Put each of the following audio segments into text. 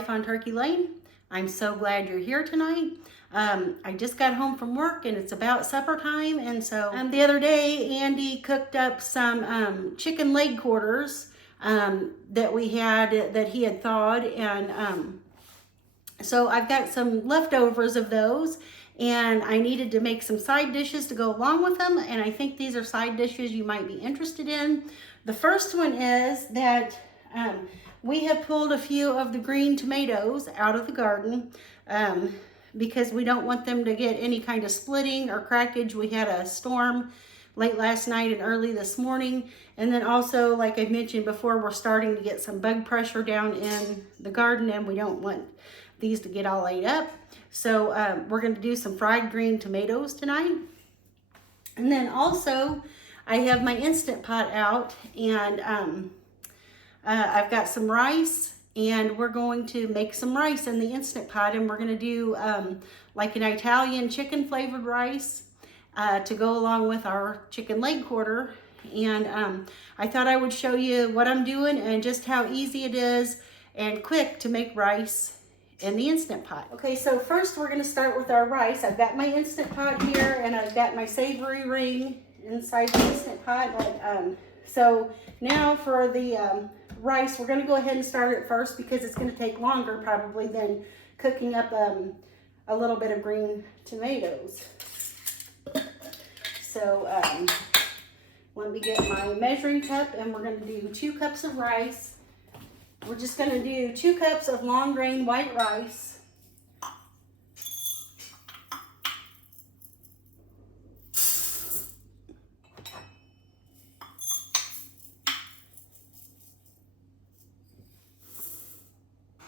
life on Turkey Lane. I'm so glad you're here tonight. I just got home from work and it's about supper time, and so the other day Andy cooked up some chicken leg quarters that we had, that he had thawed, and so I've got some leftovers of those, and I needed to make some side dishes to go along with them, and I think these are side dishes you might be interested in. The first one is that we have pulled a few of the green tomatoes out of the garden because we don't want them to get any kind of splitting or crackage. We had a storm late last night and early this morning, and then also, like I mentioned before, we're starting to get some bug pressure down in the garden, and we don't want these to get all ate up. So we're going to do some fried green tomatoes tonight. And then also I have my Instant Pot out, and I've got some rice, and we're going to make some rice in the Instant Pot, and we're going to do like an Italian chicken flavored rice to go along with our chicken leg quarter. And I thought I would show you what I'm doing and just how easy it is and quick to make rice in the Instant Pot. Okay, so first we're going to start with our rice. I've got my Instant Pot here, and I've got my savory ring inside the Instant Pot. So now for the rice, we're going to go ahead and start it first because it's going to take longer probably than cooking up a little bit of green tomatoes. So let me get my measuring cup, and we're going to do 2 cups of rice. We're just going to do 2 cups of long grain white rice.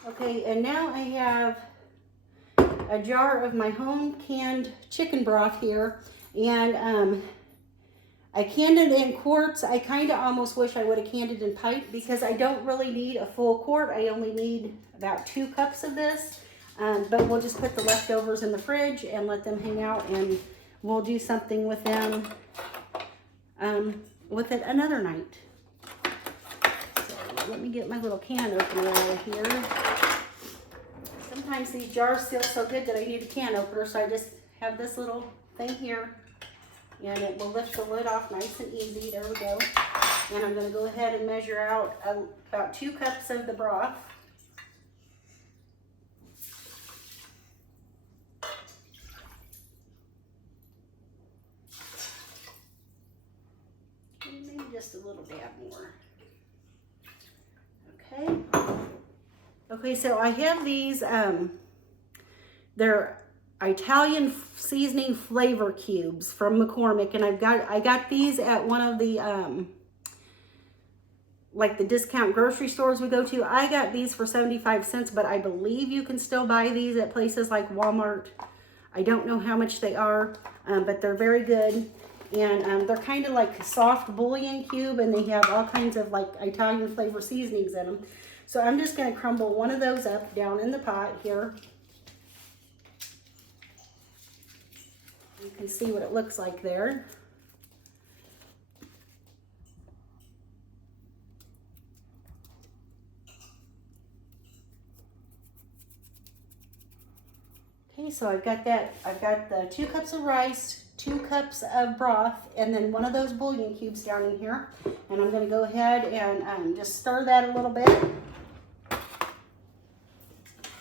Okay, and now I have a jar of my home canned chicken broth here, and I canned it in quarts. I kind of almost wish I would have canned it in pipe because I don't really need a full quart. I only need about 2 cups of this, but we'll just put the leftovers in the fridge and let them hang out, and we'll do something with them with it another night. So let me get my little can opener out of here. Sometimes these jars feel so good that I need a can opener, so I just have this little thing here, and it will lift the lid off nice and easy. There we go. And I'm going to go ahead and measure out about 2 cups of the broth. And maybe just a little dab more. Okay. Okay, so I have these, they're Italian seasoning flavor cubes from McCormick, and I got these at one of the like the discount grocery stores we go to. I got these for 75 cents, but I believe you can still buy these at places like Walmart. I don't know how much they are, but they're very good, and they're kind of like a soft bouillon cube, and they have all kinds of like Italian flavor seasonings in them. So I'm just going to crumble one of those up down in the pot here. You can see what it looks like there. Okay, so I've got that. I've got the 2 cups of rice, 2 cups of broth, and then one of those bouillon cubes down in here. And I'm going to go ahead and just stir that a little bit.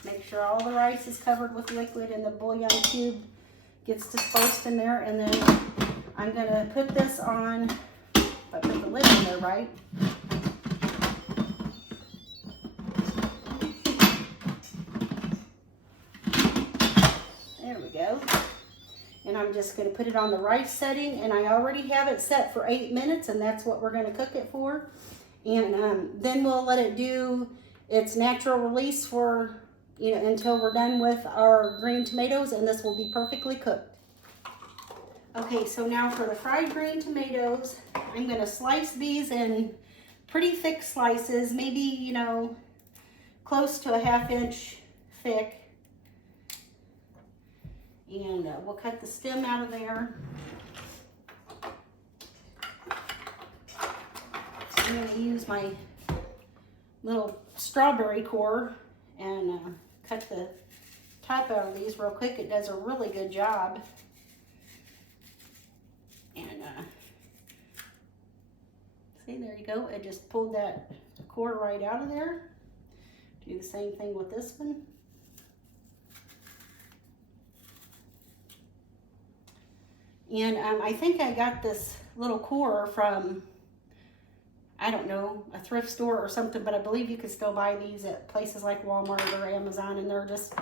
Make sure all the rice is covered with liquid and the bouillon cube gets dispersed in there, and then I'm going to put this on, if I put the lid in there right. There we go. And I'm just going to put it on the rice setting, and I already have it set for 8 minutes, and that's what we're going to cook it for. And then we'll let it do its natural release for, until we're done with our green tomatoes, and this will be perfectly cooked. Okay, so now for the fried green tomatoes, I'm going to slice these in pretty thick slices, maybe, close to a 1/2 inch thick. And we'll cut the stem out of there. I'm going to use my little strawberry core and cut the top out of these real quick. It does a really good job. And see, there you go. It just pulled that core right out of there. Do the same thing with this one. And I think I got this little core from, I don't know, a thrift store or something, but I believe you can still buy these at places like Walmart or Amazon, and they're just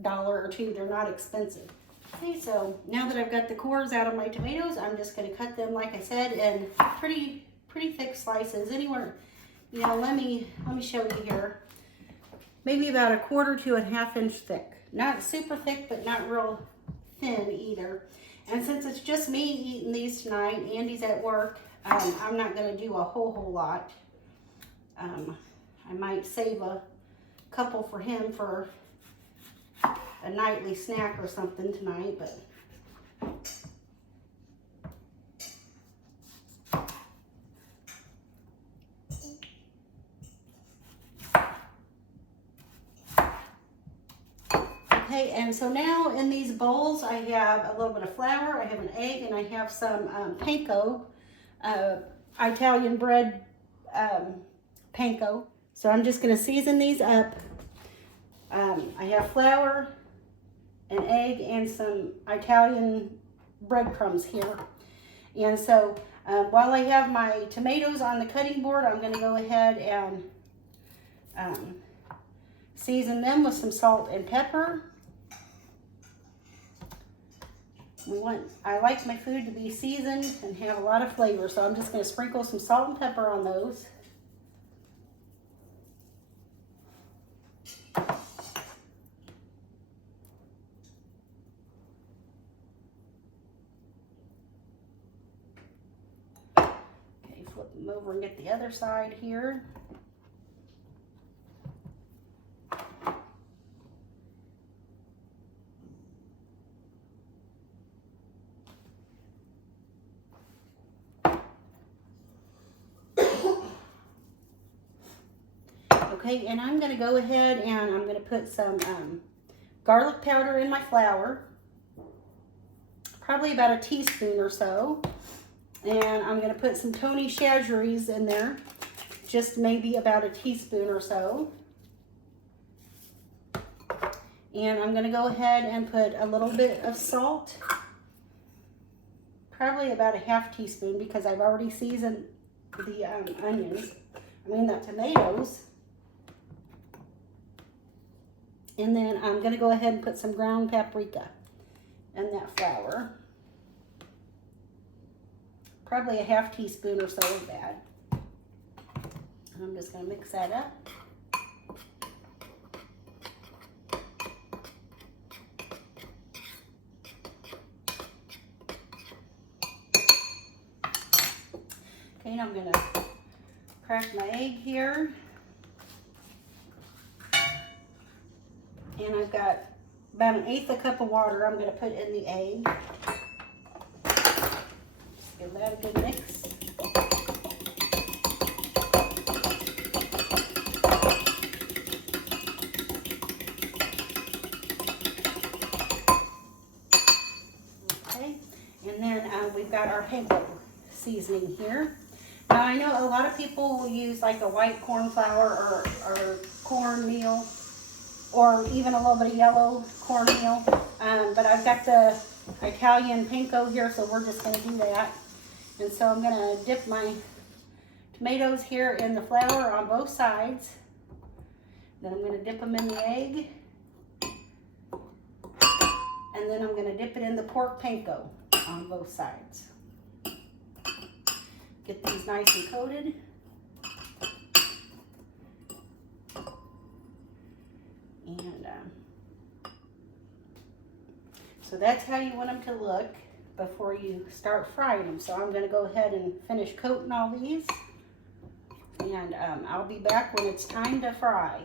$1 or $2. They're not expensive. Okay, so now that I've got the cores out of my tomatoes, I'm just going to cut them, like I said, in pretty thick slices. Anywhere, you know, let me show you here. Maybe about 1/4 to 1/2 inch thick. Not super thick, but not real thin either. And since it's just me eating these tonight, Andy's at work, I'm not going to do a whole lot. I might save a couple for him for a nightly snack or something tonight, but okay, and so now in these bowls I have a little bit of flour, I have an egg, and I have some panko, Italian bread panko. So I'm just going to season these up. I have flour, an egg, and some Italian breadcrumbs here. And so while I have my tomatoes on the cutting board, I'm going to go ahead and season them with some salt and pepper. I like my food to be seasoned and have a lot of flavor, so I'm just going to sprinkle some salt and pepper on those. Okay, flip them over and get the other side here. Okay, and I'm going to go ahead and I'm going to put some garlic powder in my flour, probably about a teaspoon or so. And I'm going to put some Tony Chassere's in there, just maybe about a teaspoon or so. And I'm going to go ahead and put a little bit of salt, probably about a 1/2 teaspoon, because I've already seasoned the the tomatoes. And then I'm going to go ahead and put some ground paprika in that flour. Probably a 1/2 teaspoon or so of that. And I'm just going to mix that up. Okay, now I'm going to crack my egg here. And I've got about 1/8 cup of water I'm going to put in the egg. Just give that a good mix. Okay, and then we've got our panko seasoning here. Now I know a lot of people will use like a white corn flour or cornmeal, or even a little bit of yellow cornmeal, but I've got the Italian panko here, so we're just going to do that. And so I'm going to dip my tomatoes here in the flour on both sides. Then I'm going to dip them in the egg, and then I'm going to dip it in the pork panko on both sides. Get these nice and coated. And so that's how you want them to look before you start frying them. So I'm going to go ahead and finish coating all these, and I'll be back when it's time to fry.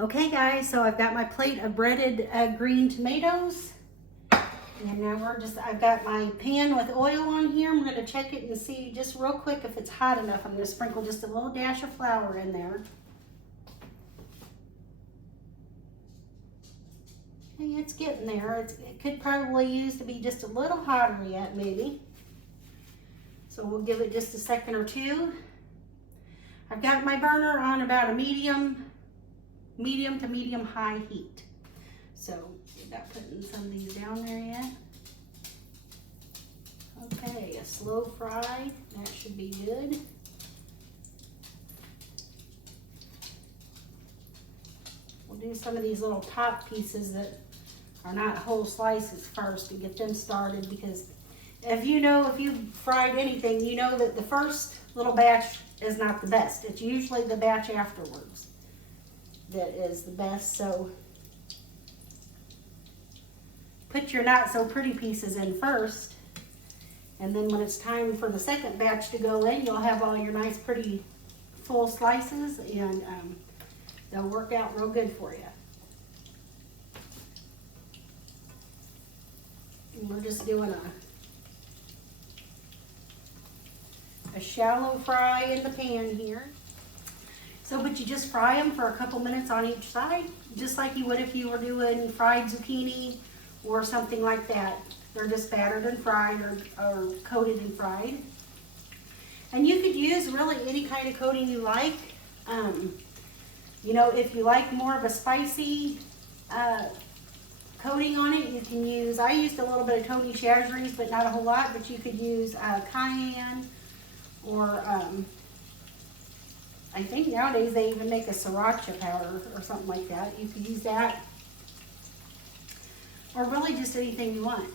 Okay guys, so I've got my plate of breaded green tomatoes. And now I've got my pan with oil on here. I'm gonna check it and see just real quick if it's hot enough. I'm gonna sprinkle just a little dash of flour in there. Okay, it's getting there. It could probably use to be just a little hotter yet, maybe. So we'll give it just a second or two. I've got my burner on about a medium to medium high heat. So we're not putting some of these down there yet. Okay, a slow fry, that should be good. We'll do some of these little top pieces that are not whole slices first to get them started, because if you've fried anything, you know that the first little batch is not the best. It's usually the batch afterwards that is the best. So put your not so pretty pieces in first, and then when it's time for the second batch to go in, you'll have all your nice pretty full slices, and they'll work out real good for you. And we're just doing a shallow fry in the pan here. So, but you just fry them for a couple minutes on each side, just like you would if you were doing fried zucchini or something like that. They're just battered and fried, or coated and fried. And you could use really any kind of coating you like. You know, if you like more of a spicy coating on it, you can use, I used a little bit of Tony Chassere's, but not a whole lot, but you could use cayenne, or I think nowadays they even make a sriracha powder or something like that. You could use that, or really just anything you want.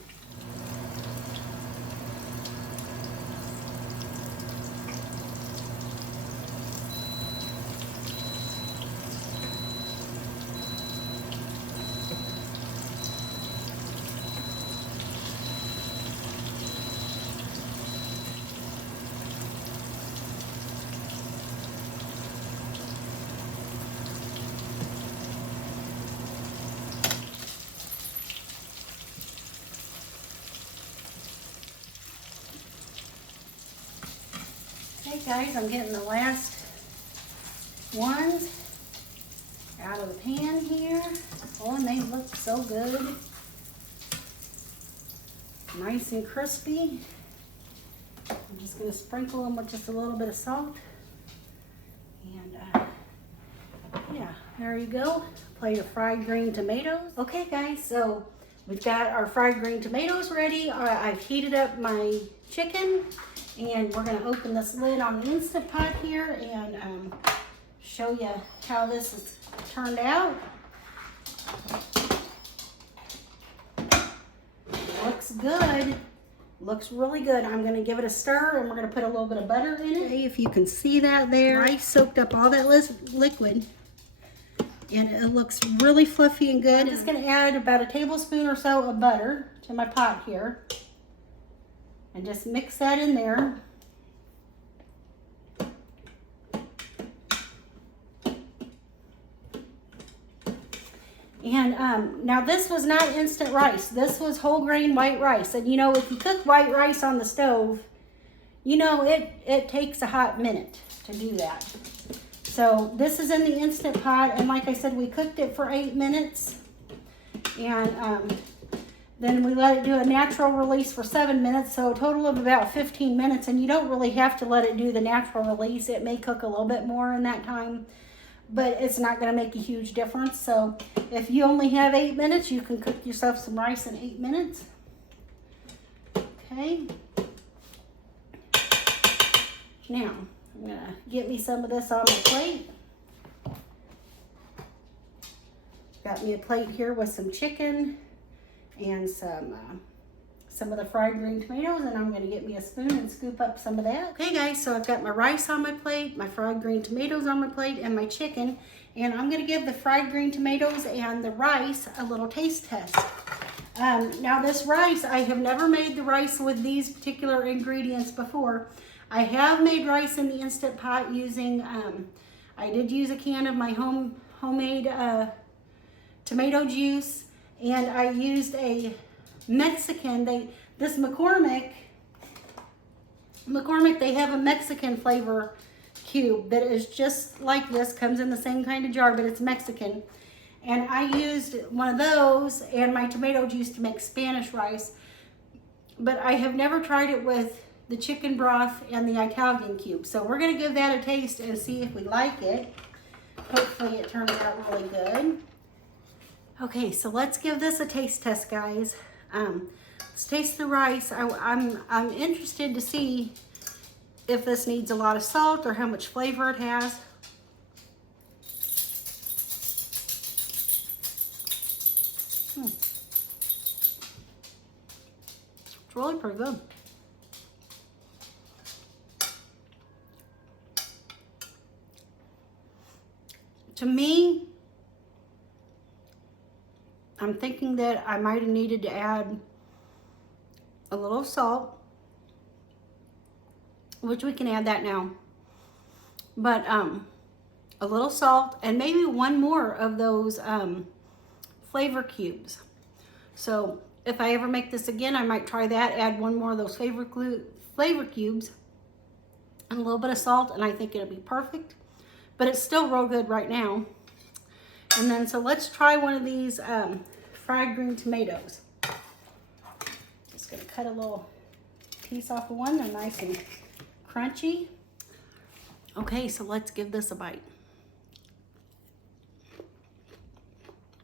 Okay guys, I'm getting the last ones out of the pan here. Oh, and they look so good. Nice and crispy. I'm just going to sprinkle them with just a little bit of salt. And yeah, there you go. Plate of fried green tomatoes. Okay guys, so we've got our fried green tomatoes ready. I've heated up my chicken, and we're going to open this lid on the Instant Pot here and show you how this has turned out. Looks good. Looks really good. I'm going to give it a stir, and we're going to put a little bit of butter in it. Okay, if you can see that there, I soaked up all that liquid, and it looks really fluffy and good. I'm just going to add about a tablespoon or so of butter to my pot here, and just mix that in there. And now this was not instant rice. This was whole grain white rice. And you know, if you cook white rice on the stove, you know, it takes a hot minute to do that. So this is in the Instant Pot, and like I said, we cooked it for 8 minutes. And then we let it do a natural release for 7 minutes, so a total of about 15 minutes. And you don't really have to let it do the natural release. It may cook a little bit more in that time, but it's not going to make a huge difference. So if you only have 8 minutes, you can cook yourself some rice in 8 minutes. Okay. Now, I'm going to get me some of this on my plate. Got me a plate here with some chicken and some of the fried green tomatoes, and I'm going to get me a spoon and scoop up some of that. Okay guys, so I've got my rice on my plate, my fried green tomatoes on my plate, and my chicken, and I'm going to give the fried green tomatoes and the rice a little taste test. Now this rice, I have never made the rice with these particular ingredients before. I have made rice in the Instant Pot using, I did use a can of my homemade tomato juice, and I used a Mexican, this McCormick, they have a Mexican flavor cube that is just like this, comes in the same kind of jar, but it's Mexican. And I used one of those and my tomato juice to make Spanish rice, but I have never tried it with the chicken broth and the Italian cube. So we're gonna give that a taste and see if we like it. Hopefully it turns out really good. Okay, so let's give this a taste test, guys. Let's taste the rice. I'm interested to see if this needs a lot of salt or how much flavor it has. It's really pretty good. To me, I'm thinking that I might have needed to add a little salt, which we can add that now. But a little salt and maybe one more of those flavor cubes. So if I ever make this again, I might try that, add one more of those flavor cubes and a little bit of salt, and I think it'll be perfect. But it's still real good right now. And then, so let's try one of these fried green tomatoes. Just gonna cut a little piece off of one. They're nice and crunchy. Okay, so let's give this a bite.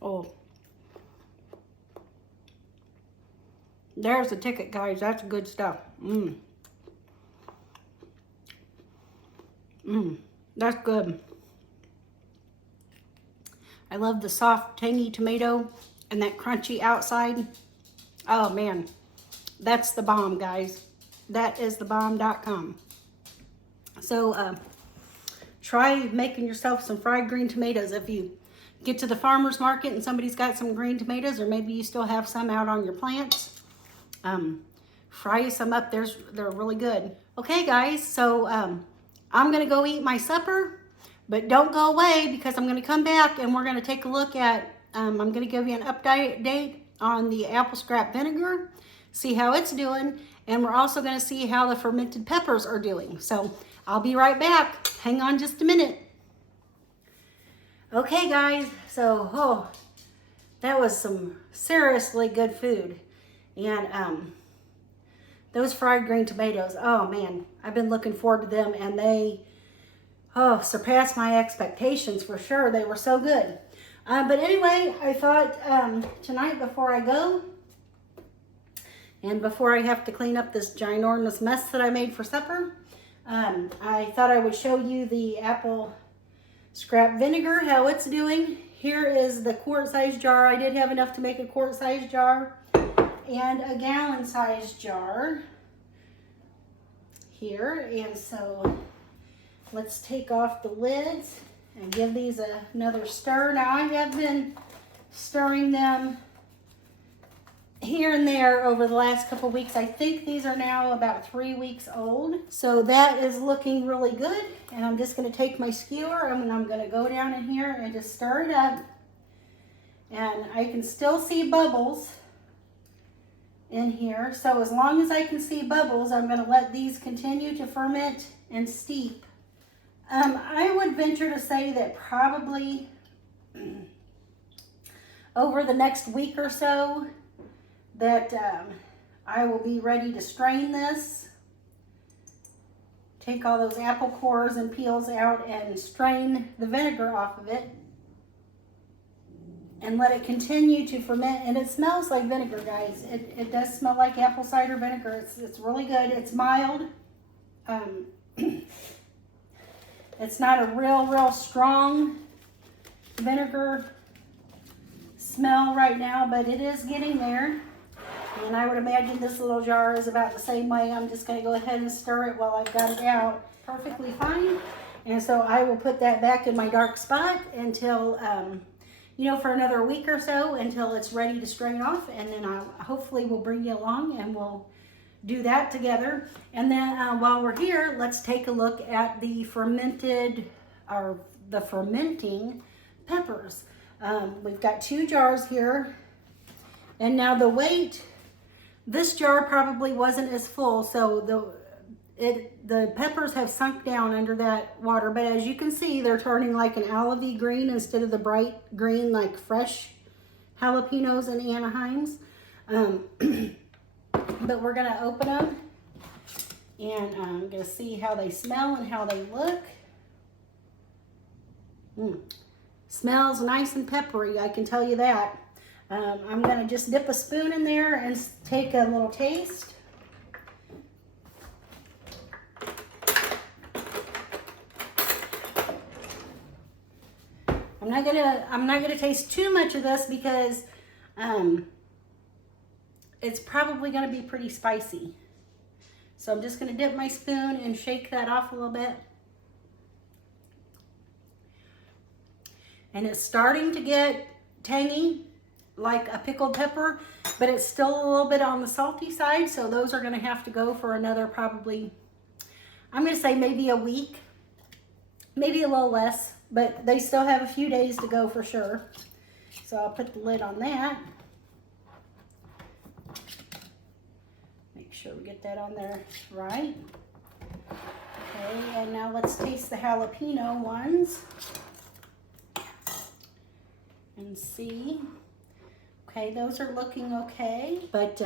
Oh. There's the ticket, guys. That's good stuff. That's good. I love the soft, tangy tomato and that crunchy outside. Oh man, that's the bomb, guys. That is the bomb.com. So try making yourself some fried green tomatoes. If you get to the farmer's market and somebody's got some green tomatoes, or maybe you still have some out on your plants, fry some up. They're really good. Okay, guys, so I'm gonna go eat my supper. But don't go away, because I'm going to come back and we're going to take a look at, I'm going to give you an update on the apple scrap vinegar, see how it's doing, and we're also going to see how the fermented peppers are doing. So I'll be right back. Hang on just a minute. Okay, guys, so that was some seriously good food. And those fried green tomatoes, oh man, I've been looking forward to them, and they surpassed my expectations for sure. They were so good. But anyway, I thought tonight before I go, and before I have to clean up this ginormous mess that I made for supper, I thought I would show you the apple scrap vinegar, how it's doing. Here is the quart-size jar. I did have enough to make a quart-size jar and a gallon-size jar here. And so let's take off the lids and give these another stir. Now I have been stirring them here and there over the last couple weeks. I think these are now about 3 weeks old. So that is looking really good. And I'm just gonna take my skewer and I'm gonna go down in here and just stir it up. And I can still see bubbles in here. So as long as I can see bubbles, I'm gonna let these continue to ferment and steep. I would venture to say that probably over the next week or so that I will be ready to strain this. Take all those apple cores and peels out and strain the vinegar off of it and let it continue to ferment. And it smells like vinegar, guys. It does smell like apple cider vinegar. It's really good. It's mild. It's not a real strong vinegar smell right now, but it is getting there. And I would imagine this little jar is about the same way. I'm just going to go ahead and stir it while I've got it out. Perfectly fine. And so I will put that back in my dark spot until, for another week or so, until it's ready to strain off. And then I hopefully will bring you along and we'll do that together. And then while we're here, let's take a look at the fermenting peppers. We've got 2 jars here. And now the weight, this jar probably wasn't as full, so the peppers have sunk down under that water. But as you can see, they're turning like an olive green instead of the bright green like fresh jalapenos and Anaheims. But we're gonna open them and I'm gonna see how they smell and how they look. Smells nice and peppery, I can tell you that. I'm gonna just dip a spoon in there and take a little taste. I'm not gonna taste too much of this because it's probably gonna be pretty spicy. So I'm just gonna dip my spoon and shake that off a little bit. And it's starting to get tangy, like a pickled pepper, but it's still a little bit on the salty side, so those are gonna have to go for another probably, I'm gonna say maybe a week, maybe a little less, but they still have a few days to go for sure. So I'll put the lid on that. Make sure we get that on there right. Okay, and now let's taste the jalapeno ones and see. Okay, those are looking okay, but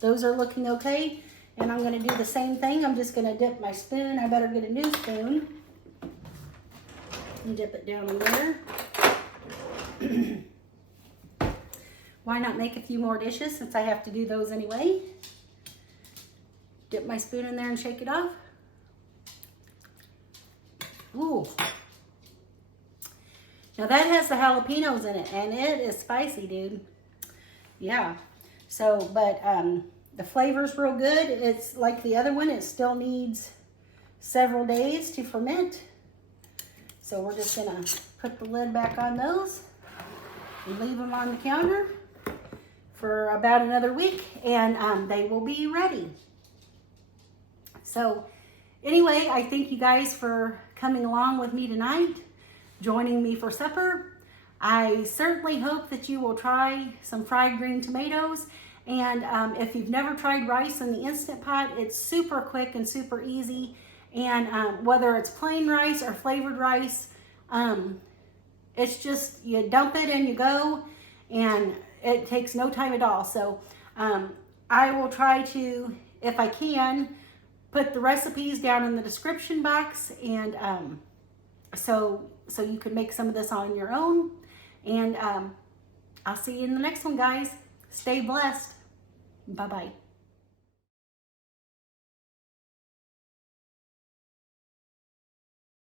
those are looking okay. And I'm gonna do the same thing. I'm just gonna dip my spoon. I better get a new spoon and dip it down in there. Why not make a few more dishes since I have to do those anyway? Dip my spoon in there and shake it off. Ooh. Now that has the jalapenos in it and it is spicy, dude. Yeah. So, but the flavor's real good. It's like the other one, it still needs several days to ferment. So we're just gonna put the lid back on those and leave them on the counter for about another week and they will be ready. So anyway, I thank you guys for coming along with me tonight, joining me for supper. I certainly hope that you will try some fried green tomatoes. And if you've never tried rice in the Instant Pot, it's super quick and super easy. And whether it's plain rice or flavored rice, it's just, you dump it and you go, and it takes no time at all. So I will try to, if I can, put the recipes down in the description box, and so you can make some of this on your own. And I'll see you in the next one, guys. Stay blessed. Bye-bye.